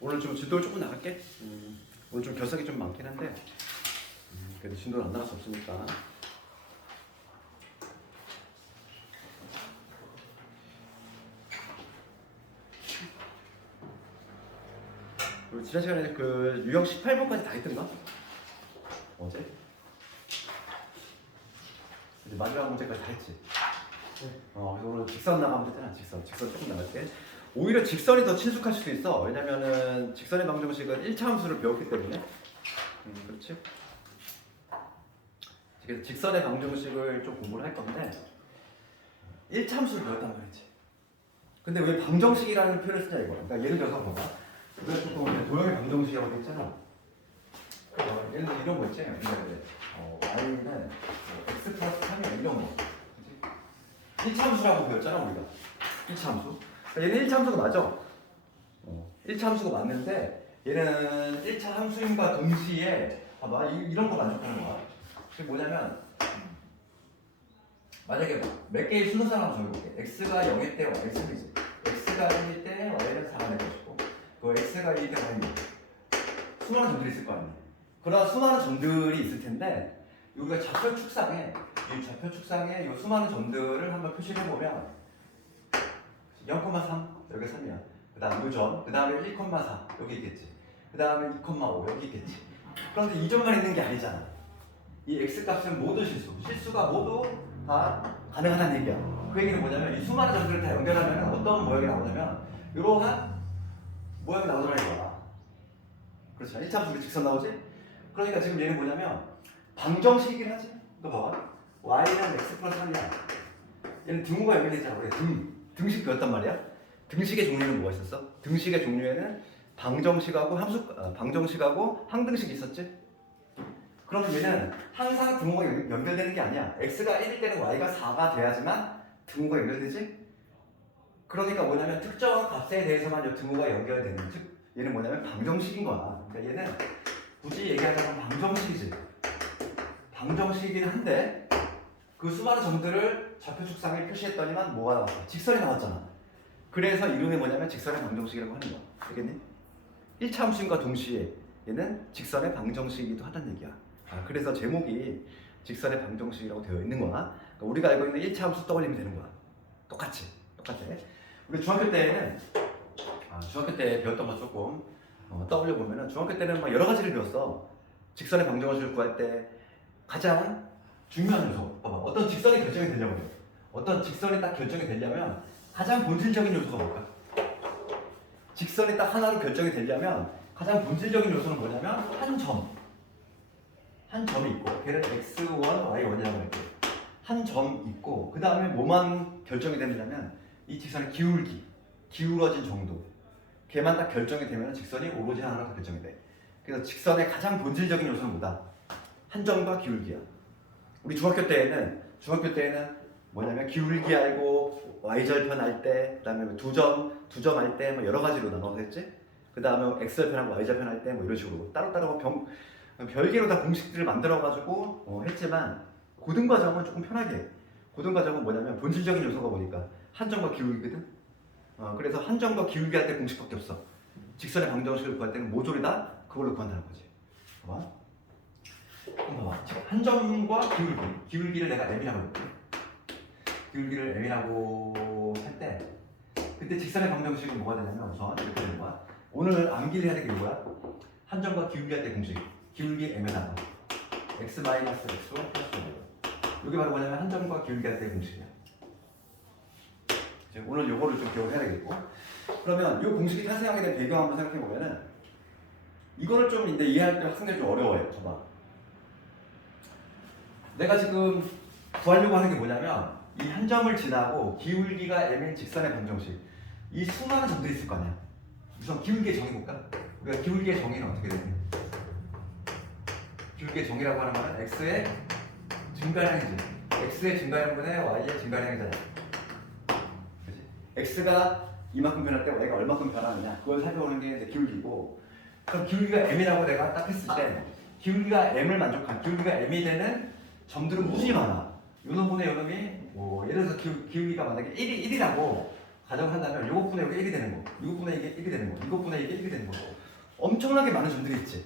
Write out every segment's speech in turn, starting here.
오늘 좀 진도를 조금 나갈게. 오늘 좀 결석이 좀 많긴 한데 그래도 진도는 안 나갈 수 없으니까. 그리고 지난 시간에 그 유형 18번까지 다 했던가? 어제? 이제 마지막 문제까지 다 했지. 그래서 오늘 직선 나가면 되잖아. 직선 조금 나갈게. 오히려 직선이 더 친숙할 수도 있어. 왜냐면은 직선의 방정식은 1차 함수를 배웠기 때문에. 그렇지? 그래서 직선의 방정식을 좀 공부를 할 건데 1차 함수를 배웠단 말이지. 근데 왜 방정식이라는 표현을 쓰냐 이거. 그러니까 예를 들어서 봐봐. 우리가 조금 도형의 방정식이라고 했잖아. 예를 들어 이런 거 있지? y는 x 플러스 3이야 이런 거. 1차 함수라고 배웠잖아 우리가. 1차 함수. 얘는 1차 함수가 맞아. 1차 함수가 맞는데 얘는 1차 함수임과 동시에 봐봐 이런 거 만족하는 거야. 그게 뭐냐면 만약에 몇 개의 순서상을 한번 적어볼게. x가 0일 때 x이지. x가 1일 때 y는 4가 될 것이고 그 x가 1일 때 y는 수많은 점들이 있을 거 아니야. 그런 수많은 점들이 있을 텐데 여기가 좌표 축상에 이 수많은 점들을 한번 표시를 해보면 0,3 여기가 3이야. 그 다음 이 점, 그 다음에 1,4 여기 있겠지. 그 다음에 2,5 여기 있겠지. 그런데 이 점만 있는 게 아니잖아. 이 x값은 모두 실수가 모두 다 가능하다는 얘기야. 그 얘기는 뭐냐면 이 수많은 점들을 다 연결하면 어떤 모양이 나오냐면 이러한 모양이 나오더라 이거야. 그렇죠. 1차 함수 직선 나오지? 그러니까 지금 얘는 뭐냐면 방정식이긴 하지. 너 봐봐. y는 x 플러스 3이야. 얘는 등호가 연결되잖아. 우리가 등식 배웠단 말이야. 등식의 종류는 뭐가 있었어? 등식의 종류에는 방정식하고 방정식하고 항등식이 있었지? 그러면 얘는 항상 등호가 연결되는 게 아니야. x가 1일 때는 y가 4가 돼야지만 등호가 연결되지? 그러니까 뭐냐면 특정한 값에 대해서만 이 등호가 연결되는 즉 얘는 뭐냐면 방정식인 거야. 그러니까 얘는 굳이 얘기하자면 방정식이지. 방정식이긴 한데 그 수많은 점들을 좌표 축상에 표시했더니만 뭐가 나왔어? 직선이 나왔잖아. 그래서 이름이 뭐냐면 직선의 방정식이라고 하는 거야. 알겠니? 1차 함수인과 동시에 얘는 직선의 방정식이기도 하다는 얘기야. 그래서 제목이 직선의 방정식이라고 되어 있는 거야. 그러니까 우리가 알고 있는 1차 함수 떠올리면 되는 거야. 똑같아. 우리 중학교 때는 중학교 때 배웠던 거 조금 떠올려 보면은 중학교 때는 막 여러 가지를 배웠어. 직선의 방정식을 구할 때 가장 중요한 요소. 봐봐. 어떤 직선이 결정이 되려면 어떤 직선이 딱 결정이 되려면 가장 본질적인 요소가 뭘까? 직선이 딱 하나로 결정이 되려면 가장 본질적인 요소는 뭐냐면 한 점이 있고 걔는 x1, y1이라고 할게. 한 점 있고 그 다음에 뭐만 결정이 되느냐면 이 직선의 기울어진 정도 걔만 딱 결정이 되면 직선이 오로지 하나로 결정이 돼. 그래서 직선의 가장 본질적인 요소는 뭐다? 한 점과 기울기야. 우리 중학교 때에는 뭐냐면 기울기 알고 y절편 할 때, 그 다음에 두 점 할 때 뭐 여러 가지로 나눠서 했지. 그 다음에 x절편하고 y절편 할 때 뭐 이런 식으로 따로따로 별개로 다 공식들을 만들어가지고 했지만 고등과정은 조금 편하게. 고등과정은 뭐냐면 본질적인 요소가 뭐니까 한 점과 기울기거든. 그래서 한 점과 기울기 할 때 공식밖에 없어. 직선의 방정식을 구할 때는 모조리다 그걸로 구한다는 거지. 봐봐. 한 점과 기울기를 내가 m이라고 할게. 기울기를 m이라고 할 때 그때 직선의 방정식이 뭐가 되냐면 우선 이렇게 되는 거야. 오늘 암기를 해야 되는 게 뭐야? 한 점과 기울기 할 때 공식. 기울기 m에다가 x-x1 플러스 5. 이게 바로 뭐냐면 한 점과 기울기 할 때 공식이야. 오늘 요거를 좀 기억해야 되겠고. 그러면 이 공식이 탄생하게 된 배경 한번 생각해 보면은 이거를 좀 근데 이해할 때 학생들이 좀 어려워요. 봐봐. 내가 지금 구하려고 하는 게 뭐냐면 이 한 점을 지나고 기울기가 m인 직선의 방정식 이 수많은 점들이 있을 거 아니야. 우선 기울기의 정의볼까? 우리가 기울기의 정의는 어떻게 되냐? 기울기의 정의라고 하는 말은 x의 증가량이지. x의 증가량분의 y의 증가량이잖아. 그치? x가 이만큼 변할 때 y가 얼마큼 변하느냐 그걸 살펴보는 게 이제 기울기고. 그럼 기울기가 m이라고 내가 딱 했을 때 기울기가 m을 만족한 기울기가 m이 되는 점들은 무지 많아. 요놈분의 요놈이 뭐 예를 들어서 기울기가 만약에 1이라고 가정을 한다면 이것분의 이게 1이 되는 거, 이것분의 이게 1이 되는 거, 이것분의 이게 1이 되는 거. 엄청나게 많은 점들이 있지.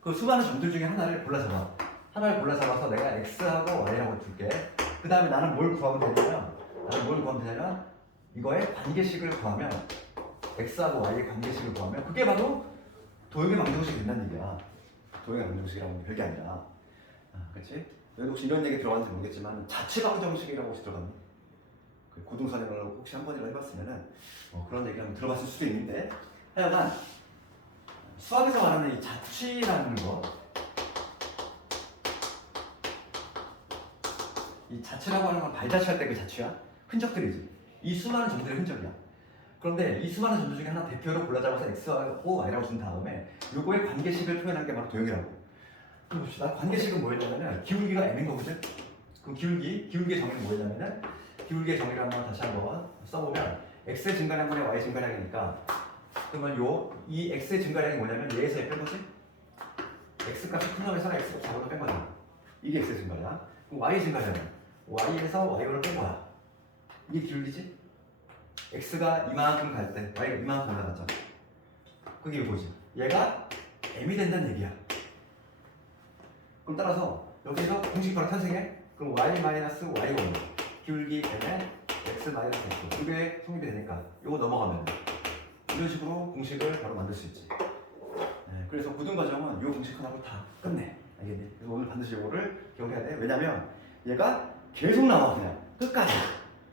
그 수많은 점들 중에 하나를 골라잡아. 하나를 골라잡아서 내가 x하고 y라고 줄게. 그 다음에 나는 뭘 구하면 되냐면 이거의 관계식을 구하면 x하고 y의 관계식을 구하면 그게 바로 도형의 방정식이 된다는 얘기야. 도형의 방정식이라는 게 별게 아니라. 그렇지? 여기 혹시 이런 얘기 들어봤는지 모르겠지만 자치 방정식이라고 혹시 들어봤니? 그 고등선행을 혹시 한 번이라도 해봤으면은 그런 얘기 한번 들어봤을 수도 있는데 하여간 수학에서 말하는 이 자취라는 거, 이 자취라고 하는 건 발자취할 때 그 자취야. 흔적들이지. 이 수많은 점들의 흔적이야. 그런데 이 수많은 점들 중에 하나 대표로 골라잡아서 x하고 y라고 준 다음에 요거의 관계식을 표현한 게 바로 도형이라고. 그럼 봅시다. 관계식은 뭐였냐면은 기울기가 m인 거거든. 그 기울기의 정의는 뭐였냐면은 기울기의 정의를 한번 다시 한번 써보면 x의 증가량분의 y 증가량이니까 그러면 이 x의 증가량이 뭐냐면 얘에서 얘 뺀 거지? x 값이 큰 놈에서 x 값 작은 뺀 거잖아. 이게 x의 증가량. 그럼 y 증가량은 y에서 y를 뺀 거야. 이게 기울기지? x가 이만큼 갈 때 y가 이만큼 올라갔잖아. 그게 뭐지? 얘가 m이 된다는 얘기야. 그럼 따라서 여기서 공식이 바로 탄생해. 그럼 y-y1 기울기 m에 x-x 이게 성립이 되니까 이거 넘어가면 이런 식으로 공식을 바로 만들 수 있지. 네, 그래서 고등과정은 이 공식 하나로 다 끝내. 알겠니? 그래서 오늘 반드시 이거를 기억해야 돼. 왜냐면 얘가 계속 나와 그냥 끝까지.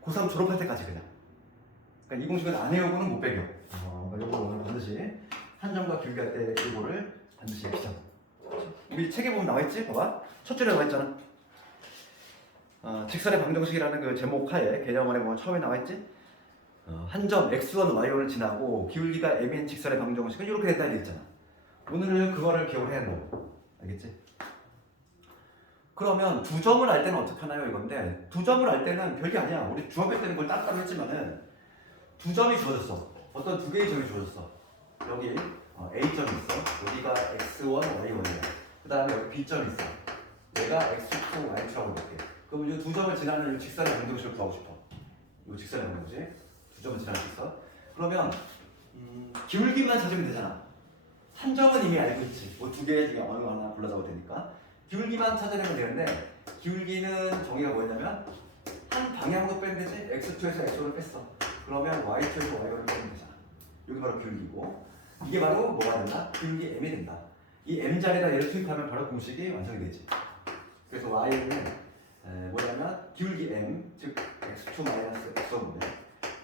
고3 졸업할 때까지 그냥. 그러니까 이 공식은 안 외우고는 못 배겨. 이거 오늘 반드시 한정과 기울기할 때 이거를 반드시 익히자. 우리 책에 보면 나와 있지? 봐봐. 첫 줄에 나와 있잖아. 직선의 방정식이라는 그 제목 하에 개념원에 보면 처음에 나와 있지? 한 점 x1, y1을 지나고 기울기가 m인 직선의 방정식은 이렇게 된다 이렇게 있잖아. 오늘은 그거를 기억을 해야 돼. 알겠지? 그러면 두 점을 알 때는 어떻게 하나요? 이건데 두 점을 알 때는 별게 아니야. 우리 중학교 때는 그걸 따로따로 했지만은 두 점이 주어졌어. 어떤 두 개의 점이 주어졌어. 여기 A점이 있어. 여기가 x1, y1이야. 그 다음에 여기 B점이 있어. 얘가 x2, y2라고 볼게. 그럼 이 두 점을 지나는 이 직선의 방정식을 구하고 싶어. 이 직선의 방정식. 두 점을 지날 수 있어. 그러면 기울기만 찾으면 되잖아. 한 점은 이미 알고 있지. 뭐 두 개 중에 어느 하나 골라잡아도 되니까. 기울기만 찾아내면 되는데 기울기는 정의가 뭐였냐면 한 방향으로 빼면 되지. x2에서 x1을 뺐어. 그러면 y2에서 y1을 빼면 되잖아. 여기 바로 기울기고 이게 바로 뭐가 된다? 기울기 m이 된다. 이 m 자리에다 얘를 투입하면 바로 공식이 완성이 되지. 그래서 y는 뭐냐면 기울기 m 즉 x2 x1분의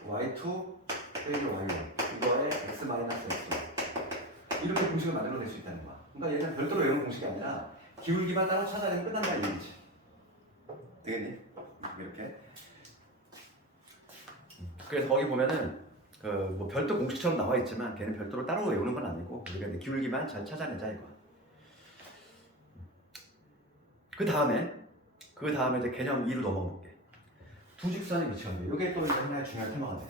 y2 빼기 y1 이거에 x x1 이렇게 공식을 만들어낼 수 있다는 거야. 그러니까 얘는 별도로 외우는 공식이 아니라 기울기만 따로 찾아내면 끝난다 이 얘기지. 되겠니? 이렇게. 그래서 거기 보면은 그 뭐 별도 공식처럼 나와 있지만 걔는 별도로 따로 외우는 건 아니고 우리가 이제 기울기만 잘 찾아내자 이거. 그 다음에 이제 개념 2로 넘어가 볼게. 두 직선의 미치관계. 이게 또 이제 하나의 중요한 테마가 돼.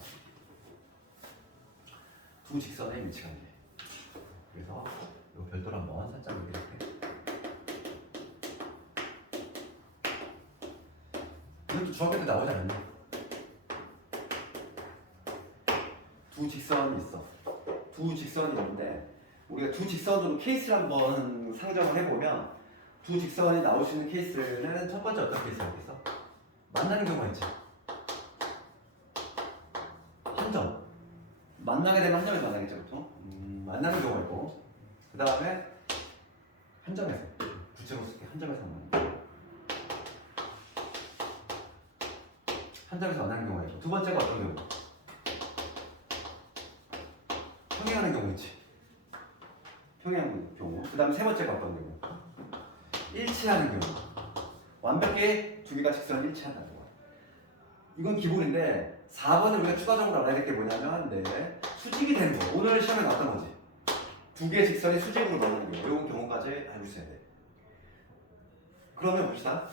두 직선의 미치관계. 그래서 이거 별도로 한번 살짝 얘기해 볼게. 이것도 중학교 때 나오지 않았니? 두 직선이 있어. 두 직선이 있는데 우리가 두 직선으로 케이스를 한번 상정을 해보면 두 직선이 나올 수 있는 케이스는 첫 번째 어떤 케이스가 있겠어? 만나는 경우가 있지. 한 점. 만나게 되면 한 점에서 만나겠죠, 보통. 만나는 경우가 있고 그 다음에 한 점에서 부채로 쓸게. 한 점에서 만나는 경우. 한 점에서 만나는 경우가 있고 두 번째가 어떤 경우? 평행하는 경우 있지. 평행하는 경우. 그 다음에 세 번째가 어떤 경우? 일치하는 경우. 완벽히 두 개가 직선을 일치한다는 거야. 이건 기본인데 4번을 우리가 추가적으로 알아야 될 게 뭐냐면 수직이 되는 거. 오늘 시험에 나왔던 거지. 두 개의 직선이 수직으로 만나는 경우. 이런 경우까지 알고 있어야 돼. 그러면 봅시다.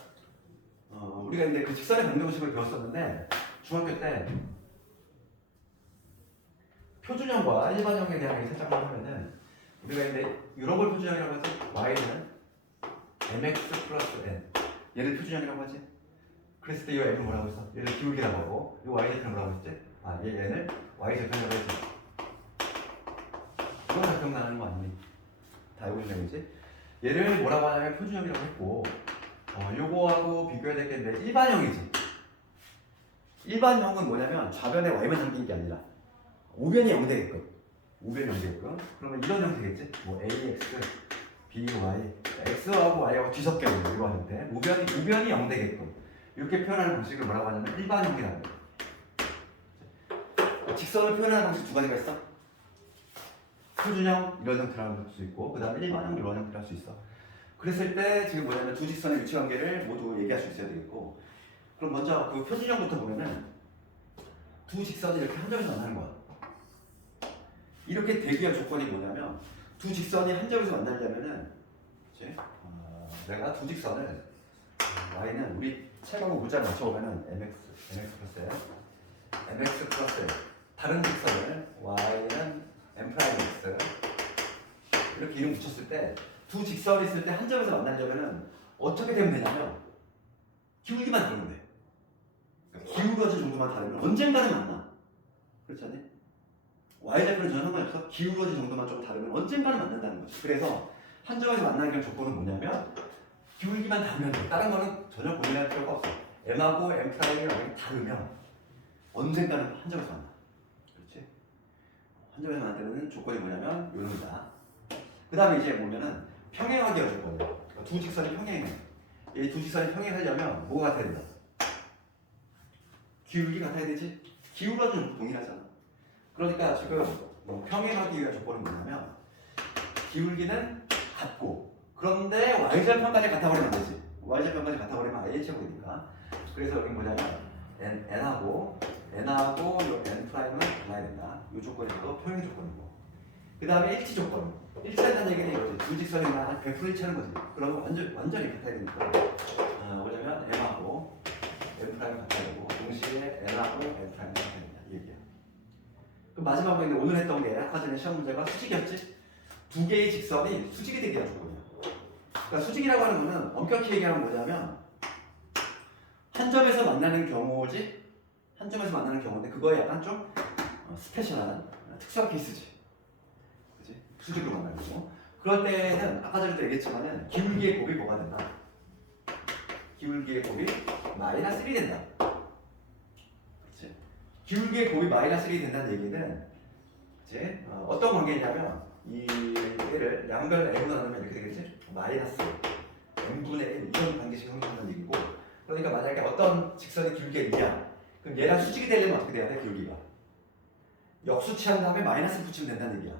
우리가 이제 그 직선의 방정식을 배웠었는데 중학교 때 표준형과 일반형에 대한 얘기 살짝 하면은 우리가 이제 이런 걸 표준형이라고 하지. y는 mx 플러스 n 얘를 표준형이라고 하지. 그랬을 때 이 m을 뭐라고 했어? 얘를 기울기라고 하고 이 y는 뭐라고 했지? 얘를 y절편이라고 했지. 이건 다 기억나는 거 아니니? 다 이거 생각이지? 얘를 뭐라고 하냐면 표준형이라고 했고, 요거하고 비교해야 될 게 일반형이지. 일반형은 뭐냐면 좌변에 y만 담긴 게 아니라 우변이 0 되게끔. 우변이 0 되게끔. 그러면 이런 형 되겠지? 뭐 ax, by, x하고 y하고 뒤섞여 있는 이런 형태. 우변이 0 되게끔. 이렇게 표현하는 방식을 뭐라고 하냐면 일반형이라는 거야. 직선을 표현하는 방식 두 가지가 있어. 표준형 이런 형태로 할 수 있고, 그 다음에 일반형 이런 형태로 할 수 있어. 그랬을 때 지금 뭐냐면 두 직선의 위치 관계를 모두 얘기할 수 있어야 되겠고, 그럼 먼저 그 표준형부터 보면은 두 직선이 이렇게 한 점에서 만나는 거야. 이렇게 되기 위한 조건이 뭐냐면 두 직선이 한 점에서 만나려면은 이제 내가 두 직선을 y는 우리 책하고 문자를 맞춰보면은 mx 플러스 다른 직선을 y는 m'x 이렇게 이름 붙였을 때 두 직선이 있을 때 한 점에서 만나려면은 어떻게 되면 되냐면 기울기만 다르면 돼. 그러니까 기울어진 정도만 다르면 언젠가는 만나. 그렇지 않니? y좌표는 전혀 상관없어. 기울어진 정도만 좀 다르면 언젠가는 만난다는 거지. 그래서 한 점에서 만나기 위한 조건은 뭐냐면 기울기만 다르면 돼. 다른 거는 전혀 고민할 필요가 없어. m하고 m'이 다르면 언젠가는 한 점에서 만나. 그렇지? 한 점에서 만나는 조건이 뭐냐면 이겁니다. 그 다음에 이제 보면은 평행하기 위한 조건이야. 두 직선이 평행해. 이 두 직선이 평행하려면 뭐가 같아야 된다? 기울기 같아야 되지? 기울어진 동일하잖아. 그러니까 지금 평행하기 위한 조건은 뭐냐면 기울기는 같고 그런데 y절편까지 같아버리면 안 되지. y절편까지 같아버리면 a의 제곱이니까. 그래서 여기 뭐냐면 n하고 n 프라임은 달라야 된다. 이 조건이 또 평행 조건이고. 그 다음에 일치 조건. 일치한다는 얘기는 이거지. 두 직선이 한 100% 일치하는 거지. 그러면 완전히 같아야 되니까. 뭐냐면 m하고 n 프라임 같아야 되고 동시에 n하고 n 프라임 같아야 된다. 이 얘기야. 그 마지막으로 오늘 했던 게 아까 전에 시험 문제가 수직이었지? 두 개의 직선이 수직이 되게 하는 조건이야. 그러니까 수직이라고 하는 거는 엄격히 얘기하면 뭐냐면 한 점에서 만나는 경우지? 한 점에서 만나는 경우인데 그거에 약간 좀 스페셜한 특수한 케이스지. 그치? 수직으로 만나는 거. 그럴 때는 아까 전에도 얘기했지만은 기울기의 곱이 뭐가 된다? 기울기의 곱이 마이너스 1이 된다. 그치? 기울기의 곱이 마이너스 1이 된다는 얘기는 그치? 어떤 관계냐면 이 얘를 양변 n으로 나누면 이렇게 되겠지? 마이너스 n분의 1 이런 관계식 형성하는 얘기고 그러니까 만약에 어떤 직선의 기울기가 2야 그럼 얘랑 수직이 되려면 어떻게 돼야 돼? 기울기가 역수치한 다음에 마이너스 붙이면 된다는 얘기야.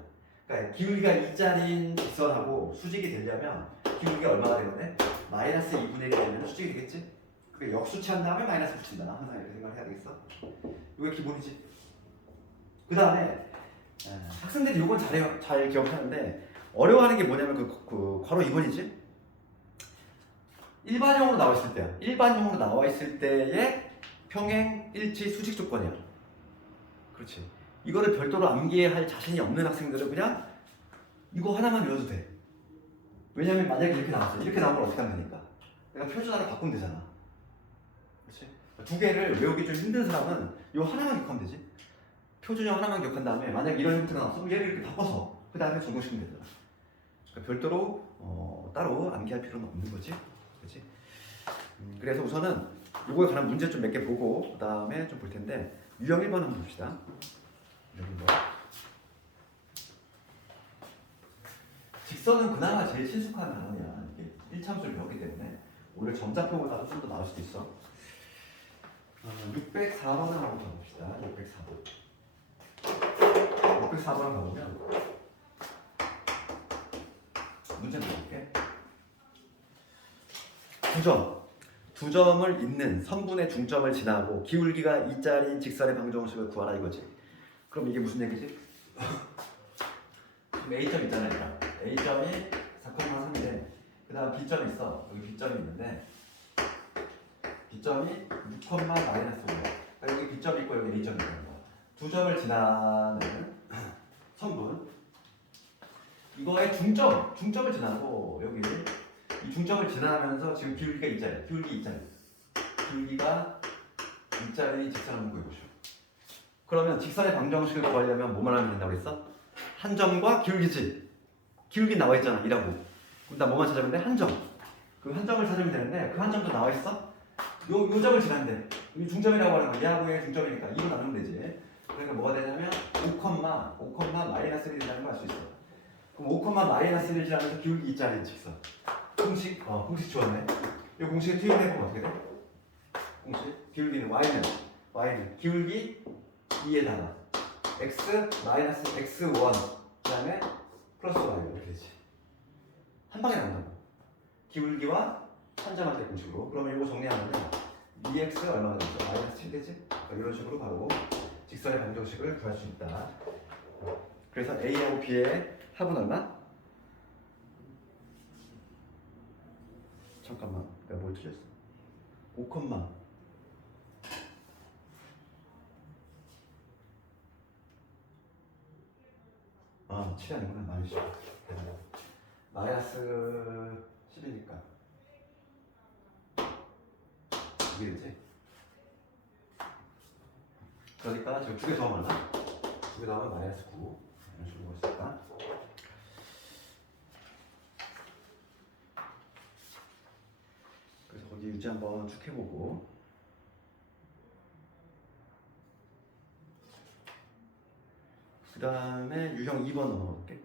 그러니까 기울기가 2짜리인 직선하고 수직이 되려면 기울기가 얼마가 되는데? 마이너스 2분의 1이 되면 수직이 되겠지? 그러니까 역수치한 다음에 마이너스 붙인다. 항상 이렇게 생각을 해야 되겠어? 이게 기본이지. 그 다음에 학생들이 이건 잘 기억하는데 어려워하는 게 뭐냐면 그 괄호 2번이지? 일반형으로 나와 있을 때야. 일반형으로 나와 있을 때의 평행 일치 수직 조건이야. 그렇지. 이거를 별도로 암기할 자신이 없는 학생들은 그냥 이거 하나만 외워도 돼. 왜냐면 만약에 이렇게 나왔어. 이렇게 나오면 어떻게 하면 되니까. 내가 표준화를 바꾸면 되잖아. 그렇지? 두 개를 외우기 좀 힘든 사람은 이거 하나만 기억하면 되지. 표준형 하나만 기억한 다음에 만약에 이런 형태가 나왔어. 얘를 이렇게 바꿔서 그 다음에 적용시키면 되잖아. 그러니까 별도로 따로 암기할 필요는 없는 거지. 그렇지? 그래서 우선은 이거에 관한 문제 좀 몇 개 보고 그 다음에 좀 볼 텐데 유형 1번 한번 봅시다. 유형 1번. 직선은 그나마 제일 친숙한 단어야. 이게 1차함수를 배웠기 때문에 오히려 점자표보다도 좀 더 나을 수도 있어. 604번을 한번 가봅시다. 604번 가보면 문제 볼게. 두 점을 잇는 선분의 중점을 지나고 기울기가 2짜리인 직선의 방정식을 구하라 이거지. 그럼 이게 무슨 얘기지? A점 있잖아. A점이 4,3인데 그 다음 B점이 있어. 여기 B점이 있는데 B점이 6, 마이너스 5. 여기 B점이 있고 여기 A점이 있는 거야. 두 점을 지나는 선분 이거의 중점을 지나고 여기 이 중점을 지나면서 지금 기울기가 2짜리 기울기 2짜리 기울기가 2짜리 직선을 구해보시오. 그러면 직선의 방정식을 구하려면 뭐만 하면 된다고 했어? 한 점과 기울기지. 기울기 나와 있잖아. 2라고. 그럼 나 뭐만 찾으면 돼? 한 점. 그 한 점을 찾으면 되는데 그 한 점도 나와 있어? 요 점을 지나면 돼. 이 중점이라고 하는 거. 얘하고의 중점이니까 2로 나누면 되지. 그러니까 뭐가 되냐면 5, 마이너스 1이라는 걸 알 수 있어. 그럼 5, 마이너스 1이라면서 기울기 있잖아. 직선. 공식 주었네. 이 공식에 투입해보면 어떻게 돼? 공식. 기울기는 y는 기울기 2에다가 x 마이너스 x1 그 다음에 플러스 y 이렇게 되지. 한 방에 나온다고. 기울기와 한점할 때 공식으로. 그러면 이거 정리하면 2x 얼마가 되죠? 마이너스 7 되지? 이런 식으로 바로 직선의 방정식을 구할 수 있다. 그래서 a하고 b의 합은 얼마? 잠깐만, 내가 뭘 틀렸어? 5, 아, 7이 아니구나. 마이너스 10이니까 이게 되지? 그러니까 지금 두 개 더하면 얼마? 두 개 더하면 마이너스 9 이런 식으로 볼 수 있다. 그래서 거기 유지 한번 쭉 해보고 그 다음에 유형 2번 넘어가 볼게.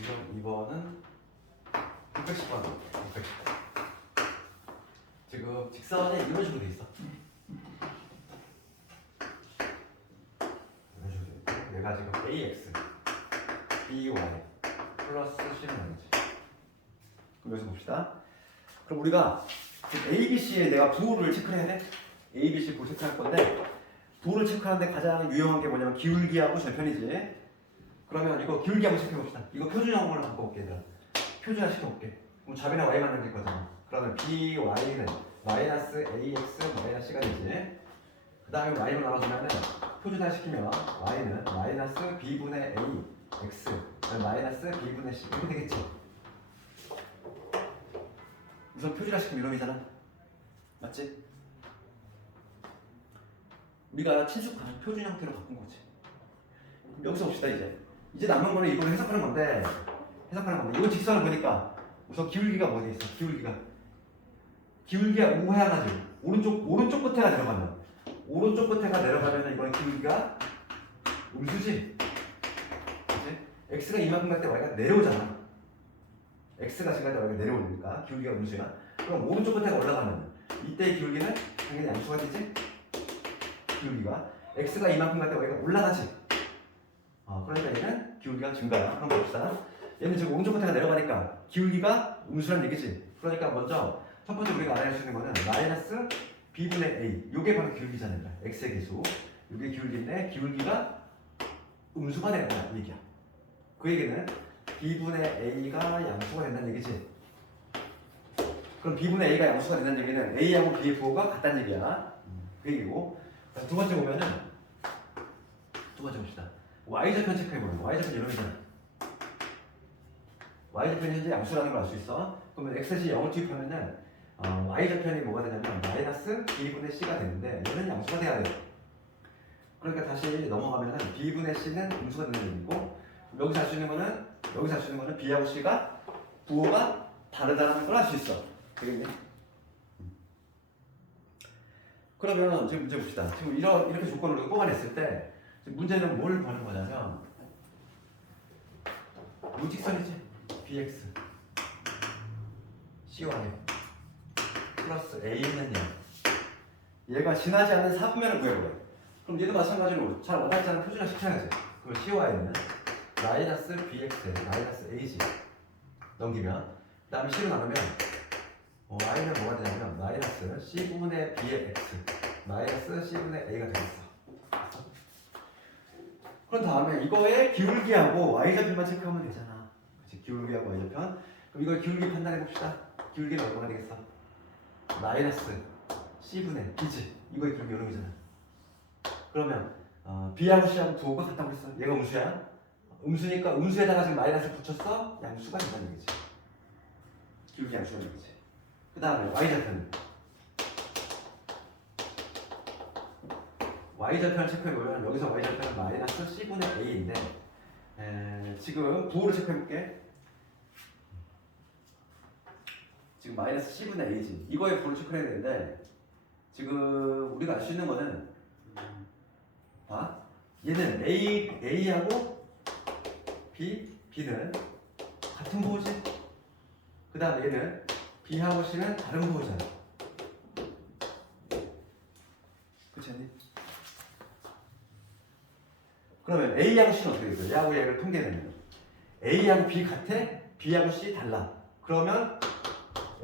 유형 2번은 610번. 지금 직선이 이런 식으로 돼 있어. 이런 식으로 돼 있고 얘가 지금 ax, by 플러스 c는 아니지. 그럼 여기서 봅시다. 그럼 우리가 지금 A, B, C에 내가 부호를 체크를 해야 돼? A, B, C 부호 체크할 건데 부호를 체크하는데 가장 유용한 게 뭐냐면 기울기하고 절편이지. 그러면 이거 기울기 한번 체크해봅시다. 이거 표준형으로 바꿔볼게 얘들아. 표준화 시켜볼게. 그럼 좌변에 y 만나게 있거든. 그러면 by는 마이너스 ax 마이너스 c가 되지. 그 다음에 y로 나눠주면 표준화 시키면 y는 마이너스 b분의 a x 마이너스 b분의 c 이렇게 되겠지. 우선 표준화 시키면 이놈이잖아. 맞지? 우리가 친숙한 표준 형태로 바꾼 거지. 여기서 봅시다 이제. 이제 남은 거는 이걸 해석하는 건데 이거 직선을 보니까 우선 기울기가 뭐돼 있어? 기울기가 우하향하지. 오른쪽 끝에가 내려가면 이건 기울기가 음수지. 그치? x가 이만큼 갈 때 y가 내려오잖아. x가 지금 갈 때 y가 내려오니까 기울기가 음수야. 그럼 오른쪽 끝에가 올라가면 이때의 기울기는 당연히 양수가 되지. 기울기가 x가 이만큼 갈 때 y가 올라가지. 그러니까 얘는 기울기가 증가야. 한번 봅시다. 얘는 지금 오른쪽 끝에가 내려가니까 기울기가 음수란 얘기지. 그러니까 먼저 첫 번째 우리가 알아야 할 수 있는 거는 마이너스 b분의 a. 요게 바로 기울기잖아요. x의 계수. 요게 기울기인데 기울기가 음수가 된다 이 얘기야. 그 얘기는 b분의 a가 양수가 된다는 얘기지. 그럼 b분의 a가 양수가 된다는 얘기는 a하고 b의 부호가 같다는 얘기야. 그 얘기고. 두 번째 보면은 두 번째 봅시다. y좌편 체크해보는 거. y좌편 이놈이잖아. y좌편이 현재 양수라는 걸 알 수 있어. 그러면 x시 0을 투입하면은 y좌편이 뭐가 되냐면 마이너스 b분의 c가 되는데 얘는 양수가 돼야 돼. 그러니까 다시 넘어가면은 b분의 c는 음수가 되는 얘기고 여기서 알 수 있는 거는 b하고 c가 부호가 다르다는 걸 알 수 있어. 되겠니? 그러면 지금 문제 봅시다. 지금 이렇게 조건을 우리가 뽑아냈을 때 지금 문제는 뭘 구하는 거냐면 무직선이지. bx cy 플러스 a는 0. 얘가 지나지 않는 사분면을 구해보래. 그럼 얘도 마찬가지로 잘 와닿지 않은 표준화 시켜야지. 그럼 cy는 마이너스 bx에 마이너스 a지 넘기면 그 다음에 c로 나누면 y는 뭐가 되냐면 마이너스 c분의 b의 x 마이너스 c분의 a가 되겠어. 그런 다음에 이거의 기울기하고 y좌편만 체크하면 되잖아. 그치? 기울기하고 y좌편. 그럼 이걸 기울기 판단해 봅시다. 기울기는 얼마가 되겠어? 마이너스 c분의 b지. 이거의 기울기 이놈이잖아. 그러면 b하고 c하고 부호가 같다고 했어. 얘가 음수야. 음수니까 음수에다가 지금 마이너스 붙였어? 양수가 된다는 얘기지. 기울기 양수가 되는 거지. 그 다음에 y절편. y절편을 체크해보면 여기서 y절편은 마이너스 c분의 a인데 지금 부호를 체크해볼게. 지금 마이너스 c분의 a지. 이거의 부호를 체크해야 되는데 지금 우리가 알 수 있는 거는 봐. 얘는 A하고 B는 같은 부호지. 그 다음에 얘는 B하고 C는 다른 부호잖아. 그렇지? 그러면 A하고 C는 어떻게 됐어? 얘하고 얘를 통계내면 A하고 B 같아? B하고 C 달라. 그러면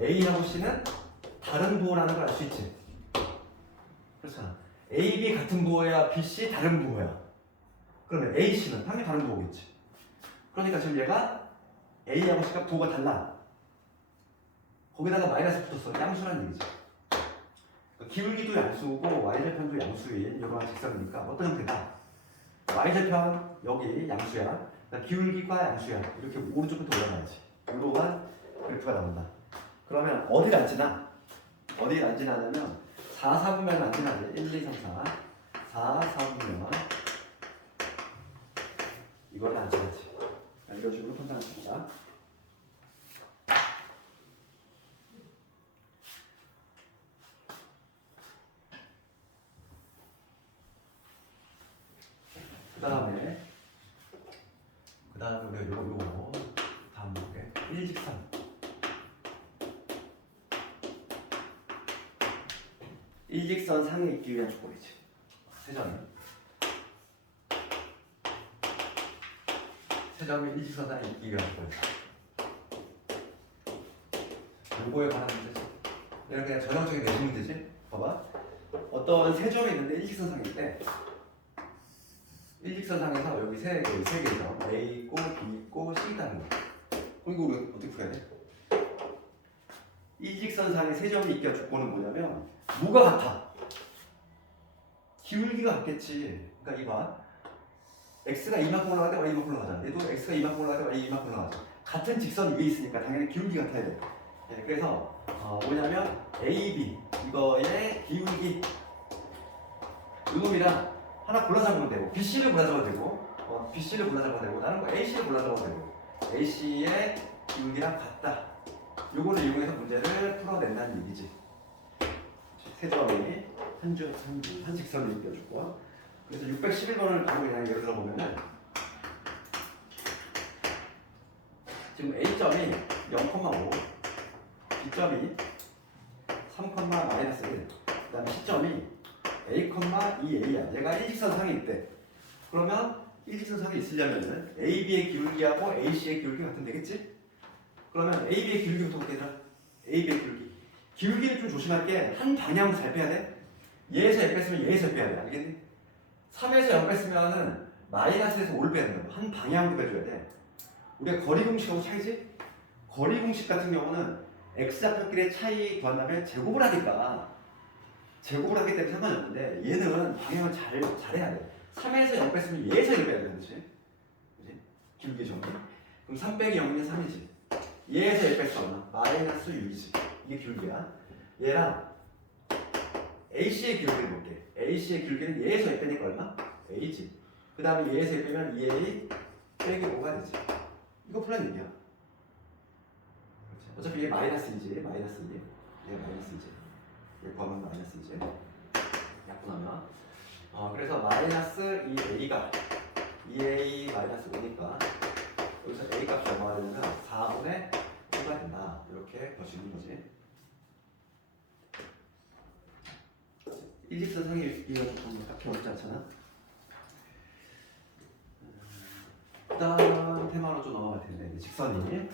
A하고 C는 다른 부호라는 걸 알 수 있지. 그렇잖아. A, B 같은 부호야, B, C 다른 부호야. 그러면 A, C는 당연히 다른 부호겠지. 그러니까 지금 얘가 A하고 C가 부호가 달라. 거기다가 마이너스 붙었어. 양수라는 얘기지. 그러니까 기울기도 양수고 y절편도 양수인 이러한 직선이니까 어떤 형태다? y절편 여기 양수야. 그러니까 기울기가 양수야. 이렇게 오른쪽부터 올라가야지. 이러한 그래프가 나온다. 그러면 어디를 안 지나? 어디를 안 지나냐면 4, 4분면은 안 지나지. 1, 2, 3, 4. 4, 4분면 이걸 안 지나지. 이런 식으로 판단합니다. 그 다음에 우리가 요거 다음 볼게. 일직선. 일직선 상에 있기 위한 조건이지. 세점이 일직선 상에 있기 위한 조건이지. 요거에 관한 문제지. 이런 그냥 전형적인 내신 문제지. 봐봐. 어떤 세 점이 있는데 일직선 상일 때 일직선상에서 여기 세 개죠. A 있고 B 있고 C 있다는 거. 그럼 이거 우리 어떻게 풀어야 돼? 일직선상에 세 점이 있게 조건은 뭐냐면 뭐가 같아? 기울기가 같겠지. 그러니까 이봐. X가 이만큼 올라가되 Y 이만큼 올라가잖아. 얘도 X가 이만큼 올라가되 Y 이만큼 올라가죠. 같은 직선 위에 있으니까 당연히 기울기 같아야 돼. 그래서 뭐냐면 AB 이거의 기울기 이놈이랑 하나 골라 잡으면 되고 BC를 골라 잡아도 되고 BC를 골라 잡아도 되고 나는 뭐 AC를 골라 잡아도 되고 AC의 기울기랑 같다. 요거를 이용해서 문제를 풀어낸다는 얘기지. 세 점이 한 직선을 이겨주고 그래서 611번을 바로 그냥 예를 들어 보면은 지금 A점이 0,5 B점이 3,-1 그 다음에 C점이 A,2A야. 얘가 일직선상에 있대. 그러면 일직선상에 있으려면은 AB의 기울기하고 AC의 기울기가 같으면 되겠지? 그러면 AB의 기울기부터 볼게 얘들아. AB의 기울기. 기울기는 좀 조심할 게 한 방향으로 잘 빼야 돼. 얘에서 0 뺐으면 얘에서 빼야 돼. 알겠니? 3에서 0 뺐으면은 마이너스에서 5를 빼야 된다고. 한 방향으로 빼줘야 돼. 우리가 거리 공식하고 차이지? 거리 공식 같은 경우는 X좌표끼리의 차이 구한다면 제곱을 하니까 제곱을 하기 때문에 상관이 없는데 얘는 방향을 잘해야 돼. 3에서 0 뺐으면 얘에서 1 빼야 되는 거지. 그치? 기울기 정리. 그럼 3 빼기 0은 3이지. 얘에서 1 뺐어 얼마? 마이너스 6이지. 이게 기울기야. 얘랑 AC의 기울기를 볼게. AC의 기울기는 얘에서 1 빼니까 얼마? A지. 그 다음에 얘에서 1 빼면 2A 빼기 5가 되지. 이거 풀란 얘기야. 그렇지. 어차피 얘 마이너스이지. 마이너스 2. 얘 마이너스이지. 얘 구하면 마이너스이지. 약분하면 그래서 마이너스 2A가 2A 마이너스 5니까 여기서 A 값이 얼마가 되냐면 4분의 5가 된다. 이렇게 볼 수 있는 거지. 일직선상에 이어서 보면 딱히 어렵지 않잖아. 일단 테마로 좀 넘어갈 텐데 직선이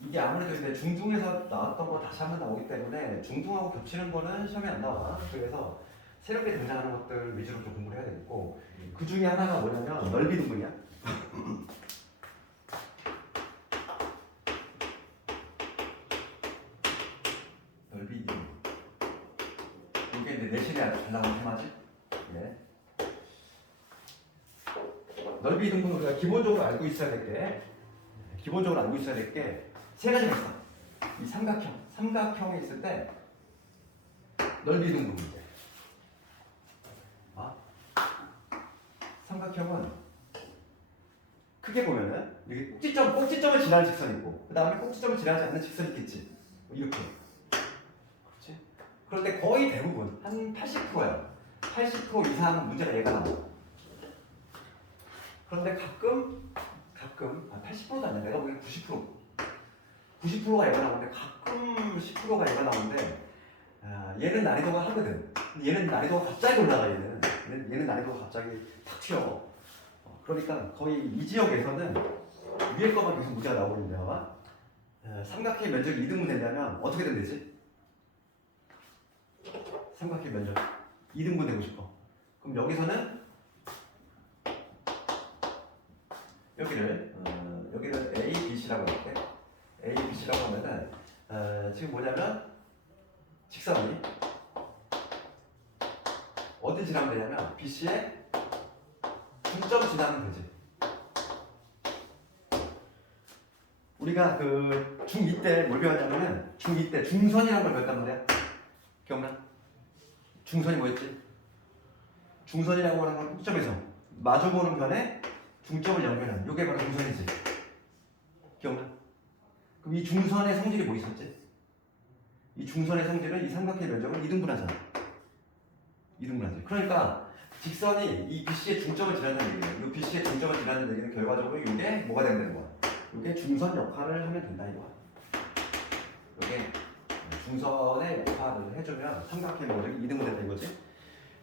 이게 아무래도 근데 중등에서 나왔던 거 다시 한번 나오기 때문에 중등하고 겹치는 거는 시험에 안 나와. 그래서 새롭게 등장하는 것들 위주로 좀 공부를 해야 되겠고 그 중에 하나가 뭐냐면 넓이 등분이야. 넓이 등분. 이게 이제 내신에 아주 잘 나오는 테마지. 네. 넓이 이등분 우리가 기본적으로 알고 있어야 될 게 세 가지가 있어. 이 삼각형에 있을 때 넓이 이등분 문제. 삼각형은 크게 보면은 여기 꼭지점을 지나는 직선이 있고 그 다음에 꼭지점을 지나지 않는 직선이 있겠지. 이렇게. 그렇지? 그런데 거의 대부분 한 80%야. 80% 이상 문제가 얘가 나와. 그런데 가끔 80%도 아니야. 내가 보기엔 90%가 얘가 나오는데 가끔 10%가 얘가 나오는데 얘는 난이도가 하거든. 근데 얘는 난이도가 갑자기 올라가. 얘는 난이도가 갑자기 탁 튀어. 그러니까 거의 이 지역에서는 위에 거만 계속 문제가 나오고 있는데 아마 삼각형의 면적이 2등분 되려면 어떻게 되면 되지? 삼각형 면적 2등분 되고 싶어. 그럼 여기서는 여기를 A, B, C라고 할게. A, B, C라고 하면은 지금 뭐냐면 직선이 어디 지나면 되냐면 B, C의 중점 지나면 되지. 우리가 그 중2 때 뭘 배웠냐면은 중2 때 중선이라는 걸 배웠단 말이야. 기억나? 중선이 뭐였지? 중선이라고 하는 건 꼭점에서 마주보는 변에 중점을 연결하는 요게 바로 중선이지. 기억나? 그럼 이 중선의 성질이 뭐 있었지? 이 중선의 성질은 이 삼각형의 면적을 2등분하잖아. 2등분하지. 그러니까 직선이 이 BC의 중점을 지나는 얘기는 이 BC의 중점을 지나는 얘기는 결과적으로 이게 뭐가 된다는 거야. 이게 중선 역할을 하면 된다 이거야. 이게 중선의 역할을 해주면 삼각형의 면적이 2등분 된다 이거지.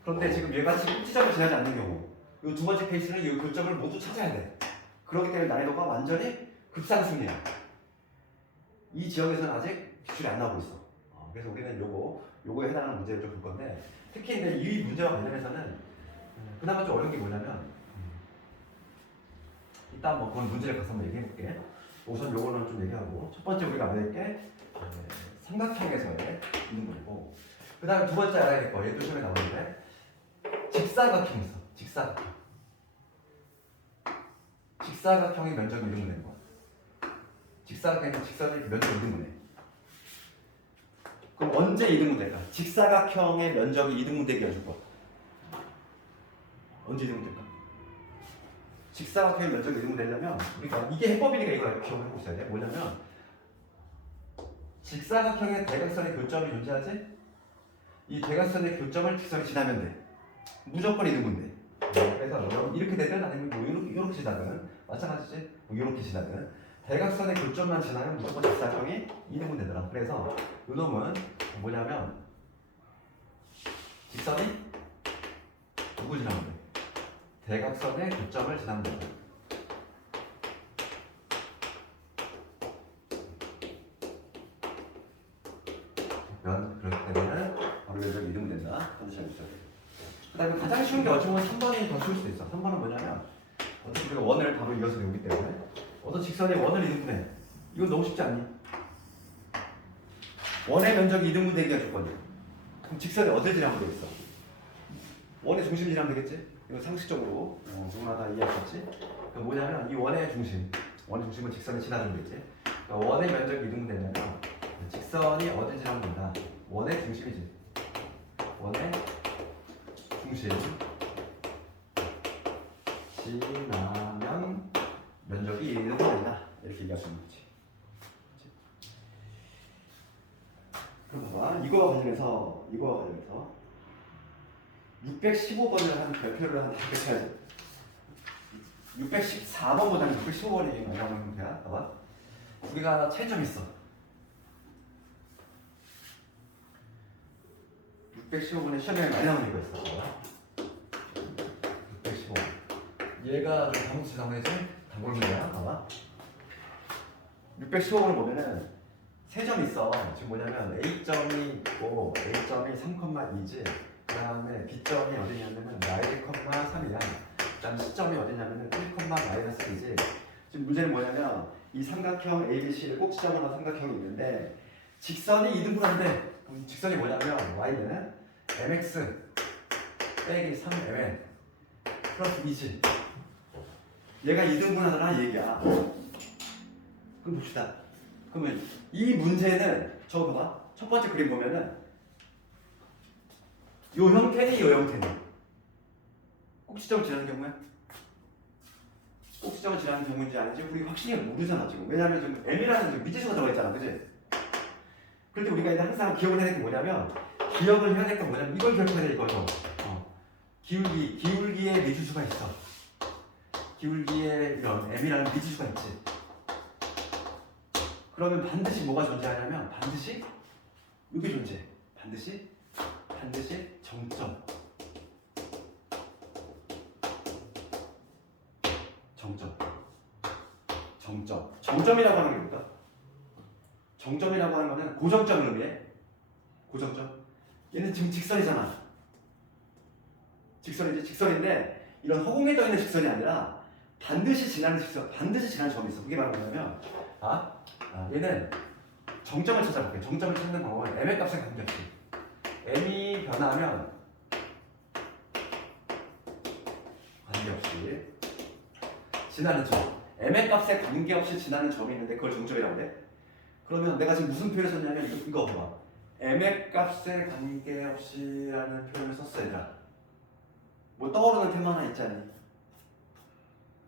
그런데 지금 얘가 지금 꼭지점을 지나지 않는 경우 이 두 번째 케이스는 이 교점을 모두 찾아야 돼. 그렇기 때문에 난이도가 완전히 급상승이야. 이 지역에서는 아직 기출이 안 나오고 있어. 그래서 우리는 요거에 해당하는 문제를 좀 볼 건데 특히 이제 이 문제와 관련해서는 그나마 좀 어려운 게 뭐냐면 일단 뭐 그건 문제를 가서 한번 얘기해 볼게. 우선 요거는 좀 얘기하고 첫 번째 우리가 알아야 될 게 삼각형에서의 이등분이고 그 다음에 두 번째 알아야 될 거 얘도 시험에 나오는데 직사각형이 있어. 직사각형의 면적이 이등분되는 거야. 직사각형의 직선의 면적이 이등분해. 그럼 언제 이등분 될까? 직사각형의 면적이 이등분 되게 해줄 거. 언제 이등분 될까? 직사각형의 면적이 이등분 되려면 우리가 이게 해법이니까 이걸 기억하고 있어야 돼. 뭐냐면 직사각형의 대각선의 교점이 존재하지? 이 대각선의 교점을 직선이 지나면 돼. 무조건 이등분 돼. 그래서 이렇게 되든 아니면 뭐 이렇게 지나든 마찬가지지. 뭐 이렇게 지나든 대각선의 교점만 지나면 무조건 직사각형이 이등분 되더라. 그래서 이놈은 뭐냐면 직선이 누구 지나면 돼? 대각선의 교점을 지나면 된다. 그렇기 때문에 바로 면적이 이등분 된다. 컨디션이 있어야 돼. 그 다음에 가장 쉬운 게 어찌 보면 3번이 더 쉬울 수도 있어. 3번은 뭐냐면 어차피 우리가 원을 바로 이어서 배우기 때문에 어떤 직선의 원을 이등분해. 이건 너무 쉽지 않니? 원의 면적이 이등분 되기가 조건이야. 그럼 직선이 어딜 지나면 되겠어? 원의 중심 지나면 되겠지? 이거 상식적으로 누구나 다 이해할 수 있지? 그러니까 뭐냐면 이 원의 중심은 직선이 지나면 되겠지? 그러니까 원의 면적이 이등분 되려면 직선이 어딜 지나면 된다? 원의 중심이지. 원의 중심 지나면 면적이 이등분 된다. 이렇게 얘기할 수 있는 거지. 그럼 봐봐. 이거와 관련해서 615번을 한 별표를 한 다섯 개 쳐야지. 614번보다는 615번이 얼마나 형태야? 봐봐. 우리가 차이점이 있어. 615번에 시험에 많이 나오는 거 있어. 봐봐. 615번. 얘가 좀 단문수 나오지? 단골문이야. 봐봐. 615번을 보면은 세 점이 있어. 지금 뭐냐면 A점이 있고 A점이 3,2지. 그 다음에 B점이 어디냐면은 -3이야. 그 다음 C점이 어디냐면은 1,-1이지. 지금 문제는 뭐냐면 이 삼각형 ABC를 꼭지점으로 한 삼각형이 있는데 직선이 이등분한데 그럼 직선이 뭐냐면 Y는 MX 빼기 3MN 플러스 2지. 얘가 2등분하더라 이 얘기야. 그럼 봅시다. 그러면 이 문제는 저거 봐봐. 첫 번째 그림 보면은 요 형태니 요 형태니 꼭지점을 지나는 경우야? 꼭지점을 지나는 경우인지 아닌지 우리 확실히 모르잖아 지금. 왜냐하면 지금 m이라는 지금 미지수가 들어가 있잖아, 그지? 그런데 우리가 이제 항상 기억을 해야 될 게 뭐냐면 기억을 해야 될 게 뭐냐면 이걸 기억해야 될 이거죠. 기울기에 미지수가 있어. 기울기에 이런 m이라는 미지수가 있지. 그러면 반드시 뭐가 존재하냐면 반드시 이게 존재. 반드시 정점. 정점이라고 하는 게 뭘까? 정점이라고 하는 거는 고정점을 의미해. 고정점. 얘는 지금 직선이잖아. 직선인데 이런 허공에 떠 있는 직선이 아니라 반드시 지나는 직선, 반드시 지나는 점이 있어. 그게 바로 뭐냐면 얘는 정점을 찾아볼게. 정점을 찾는 방법은 m의 값에 관계없이 m이 변하면 관계없이 지나는 점, m의 값에 관계없이 지나는 점이 있는데 그걸 정점이라고 해. 그러면 내가 지금 무슨 표현을 썼냐면 이거 봐봐. m의 값에 관계없이라는 표현을 썼어 얘들아. 뭐 떠오르는 테마 하나 있잖니.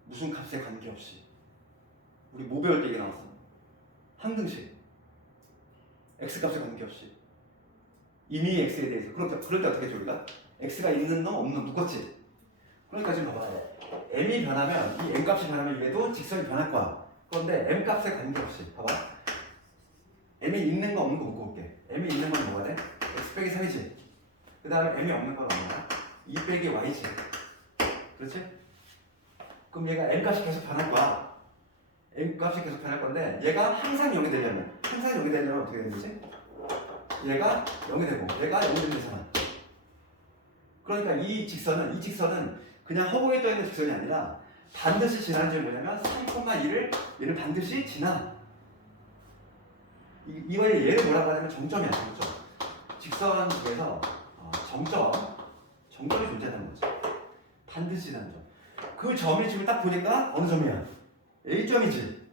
무슨 값에 관계없이. 우리 뭐 배울 때 이게 나왔어? 항등식. x값에 관계없이. 이미 x에 대해서. 그럴 때 어떻게 했죠 우리가? x가 있는 놈 없는 놈 묶었지. 그러니까 지금 봐봐. m이 변하면 이 m값이 변하면 얘도 직선이 변할 거야. 그런데 m값에 관계없이 봐봐. m이 있는 거 없는 거 묶어볼게. m이 있는 건 뭐가 돼? x 빼기 3이지. 그 다음에 m이 없는 건 얼마야? 2 빼기 y지. 그렇지? 그럼 얘가 m값이 계속 변할 거야. m값이 계속 변할 건데 얘가 항상 0이 되려면 어떻게 되는 거지? 얘가 0이 되고 얘가 0이 되면 되잖아. 그러니까 이 직선은 그냥 허공에 떠 있는 직선이 아니라 반드시 지나는 점이 뭐냐면 3,2를 얘는 반드시 지나. 이거의 얘를 뭐라고 하냐면 정점이야. 정점. 직선 중에서 정점이 존재하는 거지. 반드시 지나는 점. 그 점이 지금 딱 보니까 어느 점이야? A점이지.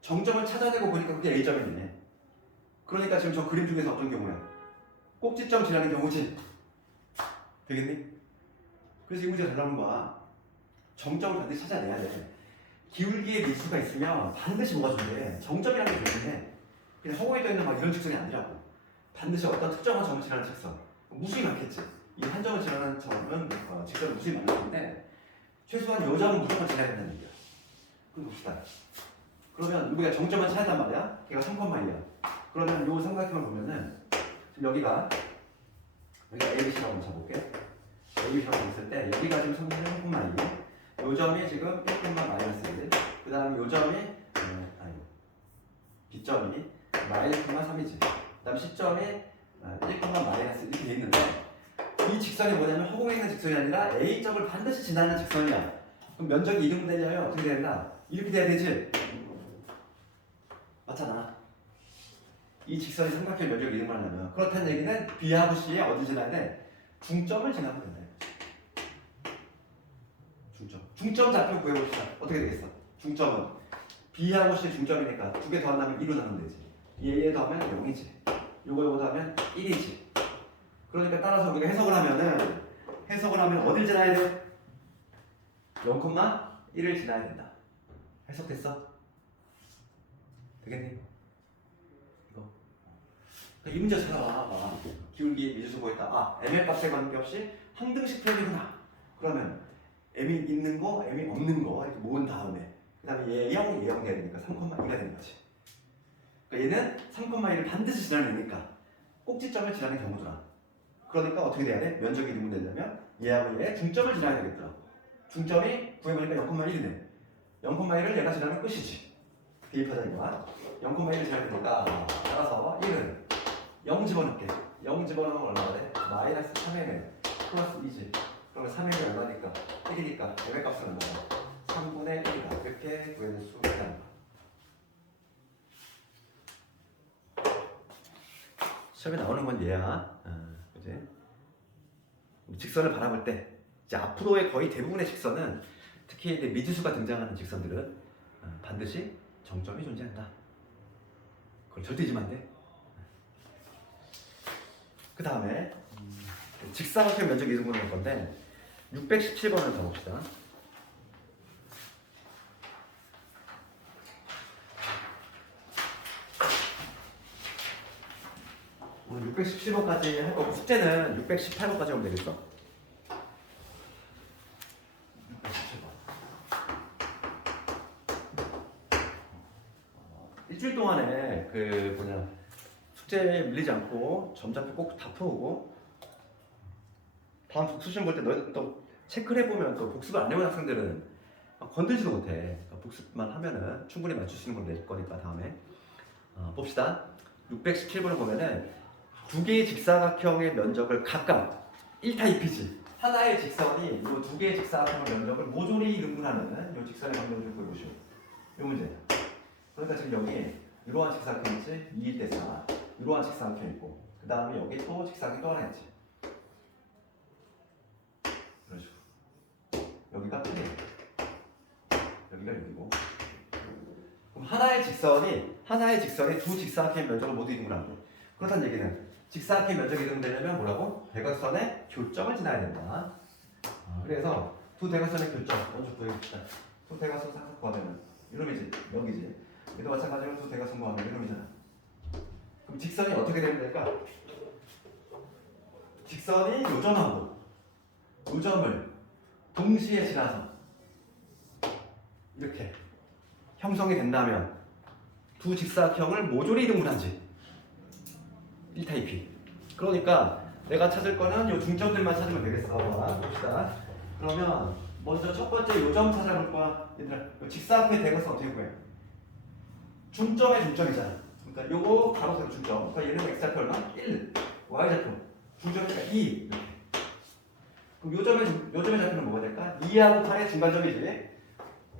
정점을 찾아내고 보니까 그게 A점이네. 그러니까 지금 저 그림 중에서 어떤 경우야? 꼭지점 지나는 경우지. 되겠니? 그래서 이 문제가 잘 나오는 거야. 정점을 반드시 찾아내야 돼. 기울기의 미수가 있으면 반드시 뭐가 존재해? 정점이라는 게 존재해. 그냥 허공에 떠있는 막 이런 직선이 아니라고. 반드시 어떤 특정한 점을 지나는 직선. 무수히 많겠지. 이 한 점을 지나는 점은 직선은 무수히 많을 텐데 최소한 요 점은 무조건 지나야 된다는 얘기야. 그럼 봅시다. 그러면 우리가 정점을 찾았단 말이야. 걔가 3,2야. 그러면 요 삼각형을 보면은 지금 여기가 ABC라고 잡아볼게. ABC라고 했을 때 여기가 지금 3,2. 요 점이 지금 1,-1. 그 다음에 요 점이 B점이 -3이지. 그 다음 C점이 1, 이렇게 돼 있는데 이 직선이 뭐냐면 허공에 있는 직선이 아니라 A점을 반드시 지나는 직선이야. 그럼 면적이 이등분 되려면 어떻게 돼야 된다? 이렇게 돼야 되지? 맞잖아. 이 직선이 삼각형 면적을 이등분 하려면 그렇다는 얘기는 B하고 C에 어디 지나야 돼? 중점을 지나면 된다. 중점 좌표 구해봅시다. 어떻게 되겠어? 중점은 B하고 C 중점이니까 두 개 더한다면 2로 나누면 되지. 얘 더하면 0이지. 요거 더하면 1이지. 그러니까 따라서 우리가 해석을 하면 어딜 지나야 돼? 0,1을 지나야 된다. 해석됐어? 되겠니? 이거. 그러니까 이 문제 찾아봐. 기울기 미지수 보였다. m의 값에 관계없이 항등식 표현이구나. 그러면 m이 있는 거, m이 없는 거 이렇게 모은 다음에 그 다음에 얘0 돼야 되니까 3,2가 되는 거지. 그러니까 얘는 3,2를 반드시 지나니까 꼭지점을 지나는 경우더라. 그러니까 어떻게 돼야 돼? 면적이 이등분 되려면 얘하고 얘 중점을 지나야 되겠더라. 중점이 구해보니까 0,1이네. 0,1을 얘가 지나면 끝이지. 대입하자 이거야. 0,1을 지나야 되니까 따라서 1은 0 집어넣을게. 0 집어넣으면 얼마가 돼? -3의 플러스 2지. 그러면 3의 얼마니까? 1이니까 m의 값은 얼마야? 3분의 1이다. 이렇게 구해낼 수 있다는 거야. 시험에 나오는 건 얘야. 그지? 직선을 바라볼 때 이제 앞으로의 거의 대부분의 직선은 특히 이제 미지수가 등장하는 직선들은 반드시 정점이 존재한다. 그걸 절대 잊으면 안 돼. 그 다음에 직사각형 면적 이등분 할 건데 617번을 더 봅시다. 오늘 617번까지 할 거고 숙제는 618번까지 하면 되겠어? 617번. 일주일 동안에 그 숙제 밀리지 않고 점잡고 꼭 다 풀어오고 다음 수시험 볼 때 너희들 또 체크를 해보면 또 복습을 안 해본 학생들은 건들지도 못해. 복습만 하면은 충분히 맞출 수 있는 걸 낼 거니까 다음에 봅시다. 617번을 보면은 두 개의 직사각형의 면적을 각각 1타 2피지 하나의 직선이 이 두 개의 직사각형의 면적을 모조리 등분하는 이 직선의 방정식을 보여보시오. 이 문제. 그러니까 지금 여기 이러한 직사각형 있지? 2대 4 이러한 직사각형 있고 그 다음에 여기 또 직사각형 또 하나 있지. 이런 식으로 여기가 1, 여기가 6이고 그럼 하나의 직선이 두 직사각형의 면적을 모두 이등분하고 그렇다는 얘기는 직사각형 면적이 이등분되려면 뭐라고? 대각선의 교점을 지나야 된다. 그래서 두 대각선의 교점 먼저 구해봅시다. 두 대각선 싹싹 구하면 이놈이지 여기지. 얘도 마찬가지로 두 대각선 구하면 이놈이잖아. 그럼 직선이 어떻게 되면 될까? 직선이 요점하고 요점을 동시에 지나서 이렇게 형성이 된다면 두 직사각형을 모조리 이등분하지. 1타 2피. 그러니까 내가 찾을 거는 요 중점들만 찾으면 되겠어. 봅시다. 그러면 먼저 첫 번째 요점 찾아볼 거야. 얘들아, 요 직사각형의 대각선 어떻게 구해? 중점의 중점이잖아. 그러니까 요거 가로 세로 중점. 그러니까 얘는 x좌표 얼마? 1. y좌표. 중점이니까 2. 이렇게. 그럼 요점의 좌표는 뭐가 될까? 2하고 8의 중간점이지.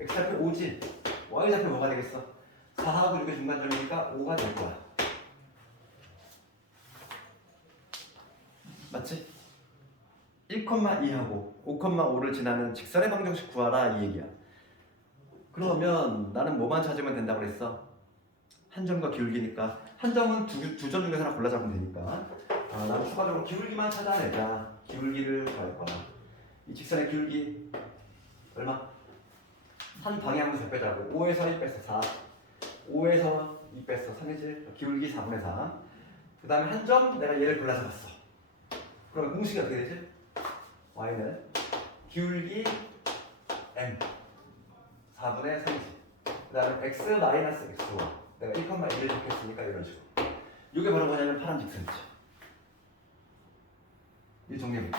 x좌표 5지. y좌표 뭐가 되겠어? 4하고 6의 중간점이니까 5가 될 거야. 맞지? 1,2하고 5,5를 지나는 직선의 방정식 구하라 이 얘기야. 그러면 나는 뭐만 찾으면 된다고 그랬어? 한 점과 기울기니까 한 점은 두 점 중에서 하나 골라 잡으면 되니까 나는 추가적으로 기울기만 찾아내자. 기울기를 구할 거야. 이 직선의 기울기 얼마? 한 방향으로 몇 빼자고 5에서 1 뺐어 4 5에서 2 뺐어 3이지. 기울기 4분의 4. 그 다음에 한 점 내가 얘를 골라 잡았어. 그럼 공식이 어떻게 되지? y는 기울기 m 4분의 3이지. 그 다음에 x 마이너스 x와 내가 1,1을 적했으니까 이런 식으로. 이게 바로 뭐냐면 파란 직선이지. 이 정리해볼게.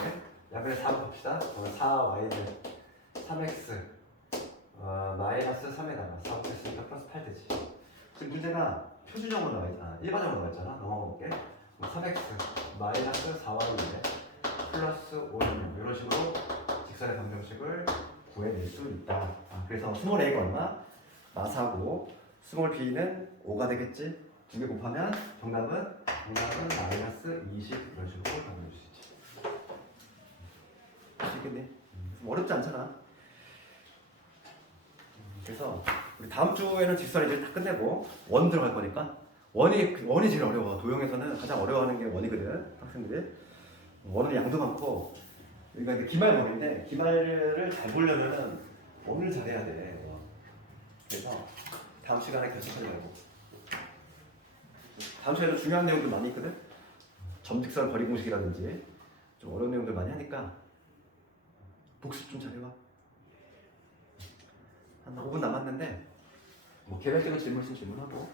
야근에 4 봅시다. 4y는 3x 마이너스 3에다가 4 곱했으니까 플러스 8 되지. 지금 문제가 표준형으로 나와있잖아. 일반형으로 나와있잖아. 넘어가볼게. 3x 마이너스 4y인데 플러스 5는 이런 식으로 직선의 방정식을 구해낼 수 있다. 그래서 스몰 a가 얼마? 마사고 스몰 b는 5가 되겠지? 두 개 곱하면 정답은 마이너스 20 이런 식으로 정리할 수 있지. 알겠네. 어렵지 않잖아. 그래서 우리 다음 주에는 직선 이제 다 끝내고 원 들어갈 거니까 원이 제일 어려워. 도형에서는 가장 어려워하는 게 원이거든. 학생들이 원은 양도 많고 그러니까 기말원인데 기말을 잘 보려면은 원을 잘해야 돼. 그래서 다음 시간에 결정하려고. 다음 시간에 중요한 내용들 많이 있거든. 점직선 거리 공식이라든지 좀 어려운 내용들 많이 하니까 복습 좀 잘해봐. 한 5분 남았는데 뭐 개별적인 질문 있으면 질문하고